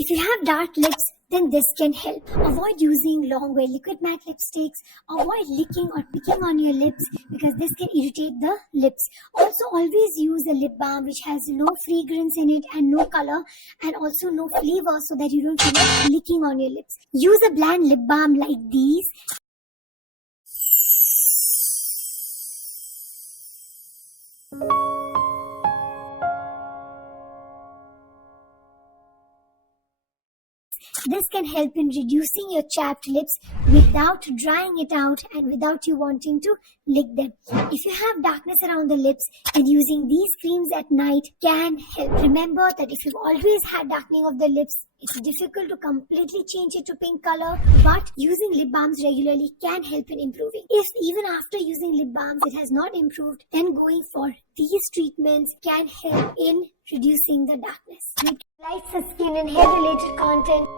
If you have dark lips, then this can help. Avoid using long wear liquid matte lipsticks. Avoid licking or picking on your lips because this can irritate the lips. Also, always use a lip balm which has no fragrance in it and no color and also no flavor so that you don't feel like licking on your lips. Use a bland lip balm like these. This can help in reducing your chapped lips without drying it out and without you wanting to lick them. If you have darkness around the lips, then using these creams at night can help. Remember that if you've always had darkening of the lips, it's difficult to completely change it to pink color, but using lip balms regularly can help in improving. If even after using lip balms it has not improved, then going for these treatments can help in reducing the darkness. Lights the skin and hair related content.